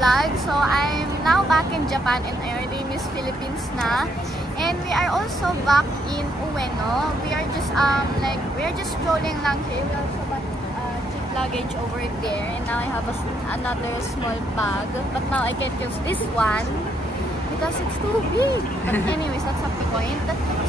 vlog. So I'm now back in Japan and I already miss Philippines na. And we are also back in Ueno. We are just strolling lang here. We also got cheap luggage over there. And now I have another small bag. But now I can't use this one because it's too big. But anyways, that's not the point.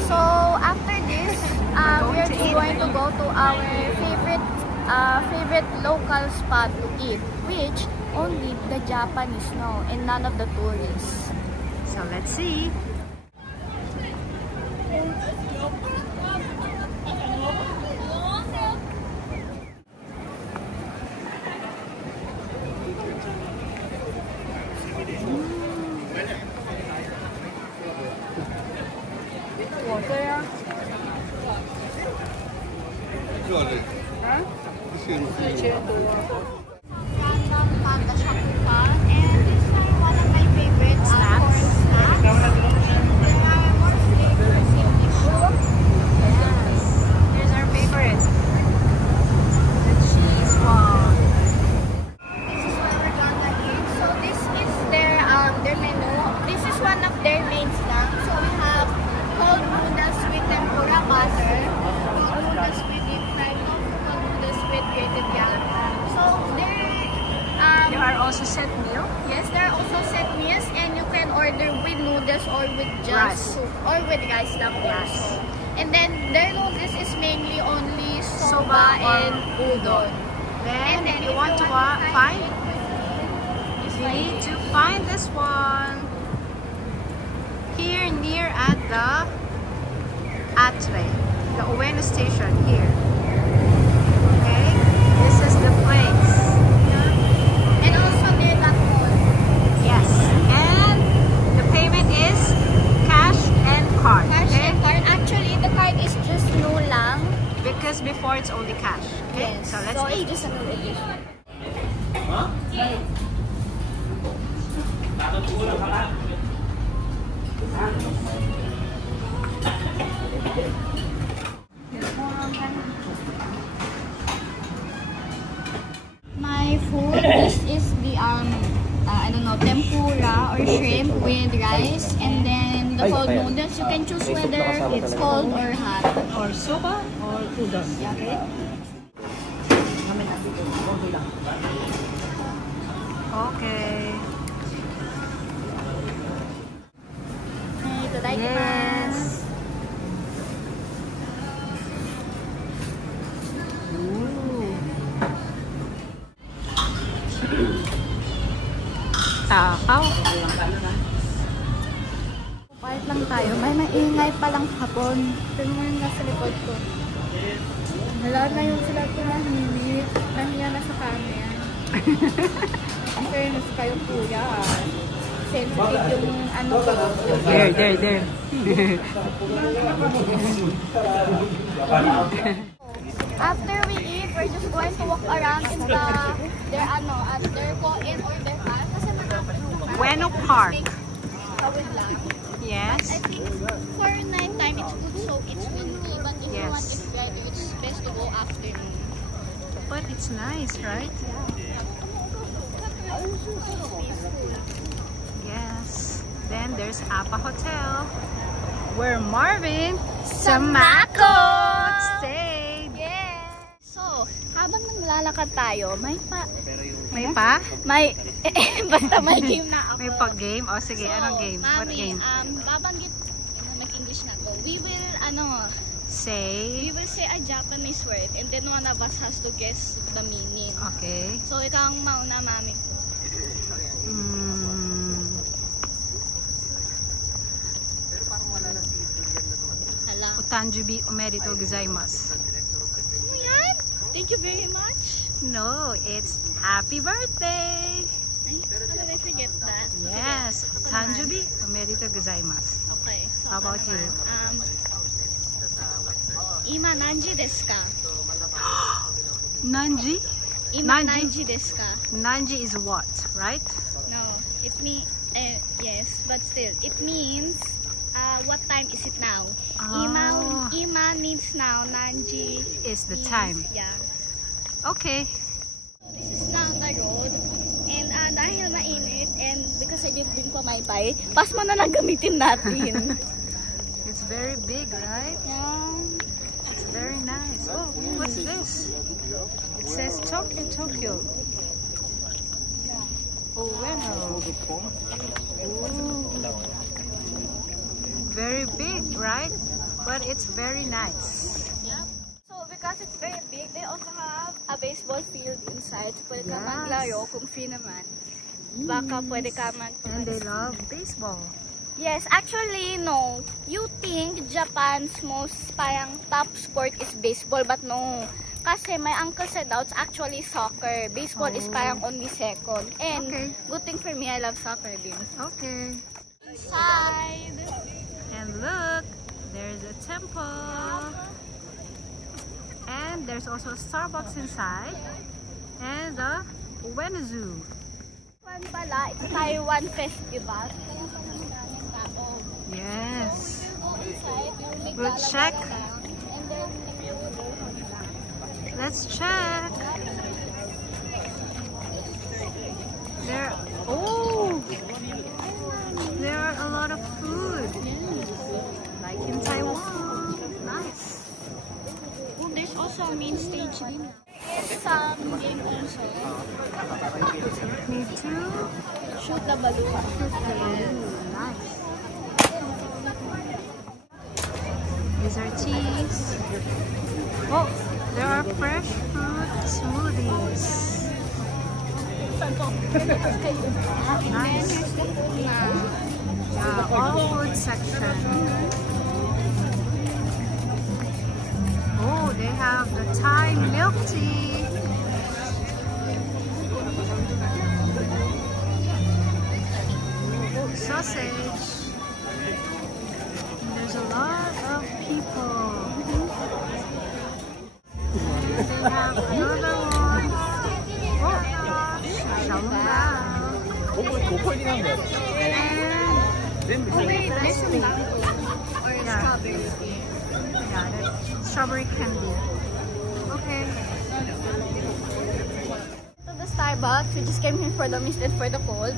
So after this, we are just going to go to our favorite local spot to eat, which only the Japanese know and none of the tourists. So let's see. Also set meal. Yes, there are also set meals, and you can order with noodles or with just soup or with rice lang also. And then their noodles is mainly only soba and udon. Then if you want to find, you need to find this one here near at the Atre, the Ueno station here. Okay, this is the place. Card. Cash and card. Actually, the card is just no lang. Because before it's only cash. Okay? Yes. So let's eat. It's just a new edition. My food. This is the I don't know, tempura or shrimp with rice, and then the cold noodles. You can choose whether it's cold or hot. Or soba or udon. Okay. Okay. Yes. Takaw. Part lang tayo. May maingay palang hapon. Ito mo yung nasa likod ko. Wala na yung sila pinahimik. Nahiya na sa camera. Ang fairness kayo kuya. Sensitive yung ano ko. There. After we eat, we're just going to walk around in at their co-in or their park. Kasi Ueno Park. lang. Yes. I think for nighttime it's good, so it's windy. But if you want it better, it's best to go afternoon. But it's nice, right? Yes. Then there's Apa Hotel, where Marvin Samako stayed. Yes. So, habang naglalakad tayo, basta may game na ako. May pag-game? O sige, anong game? What game? Babanggit, mag-English na ako. We will say a Japanese word, and then one of us has to guess the meaning. Okay. So, ikaw ang mauna, mami. Hala. Otanjubi omerito gozaimasu. Ano yan? Thank you very much. No, it's happy birthday. Ay, how did I forget that? Yes, Otanjubi omerito gozaimasu. Okay. So how about you? Ima nanji desu ka? Nanji? Ima nanji desu ka? Nanji is what, right? No, it means yes, but still, it means what time is it now? Oh. Ima means now, nanji is the time. Yeah. Okay. This is now the road, and dahil mainit, pamaypay. Pas mo na lang gamitin natin. It's very big, right? Yeah. It's very nice. Oh, what's this? It says Tokyo. Ueno. Ooh. Very big, right? But it's very nice. Yeah. So because it's very big, they also have a baseball field inside. So pwede ka maglaro kung free naman. Baka pwede ka And they love baseball. Yes, actually, no. You think Japan's most parang top sport is baseball, but no. Kasi my uncle said that it's actually soccer. Baseball is parang only second. And good thing for me, I love soccer din. Okay. Inside. And look, there's a temple. And there's also a Starbucks inside. And the Ueno Zoo. One pala, it's Taiwan Festival. Yes. We'll check. Let's check. There are a lot of food. Like in Taiwan. Nice. Oh, there's also a main stage din. There's some game also. Me too. Shoot the balloon. Nice. These are teas. Oh, there are fresh fruit smoothies. Nice. Yeah, all food section. Oh, they have the Thai milk tea. Sausage. There's a lot of people. They have another one. Oh, Xiaolongbao. And There's some mango or strawberry. yeah, that's strawberry candy. Okay. To the Starbucks, we just came here for the mist and for the cold.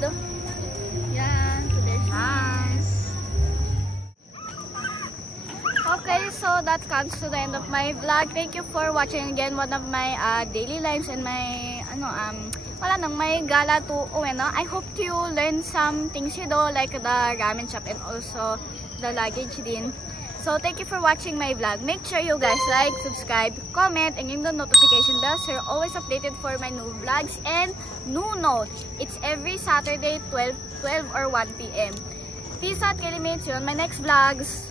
Yeah, so there's Nice. Okay, so that comes to the end of my vlog. Thank you for watching again one of my daily lives and my wala nang may gala to Ueno. I hope you learn some things you know, like the ramen shop and also the luggage din. So thank you for watching my vlog. Make sure you guys like, subscribe, comment, and ring the notification bell so you're always updated for my new vlogs. And new note, it's every Saturday 12 or 1 PM. Peace out, Kilimates. See you on my next vlogs.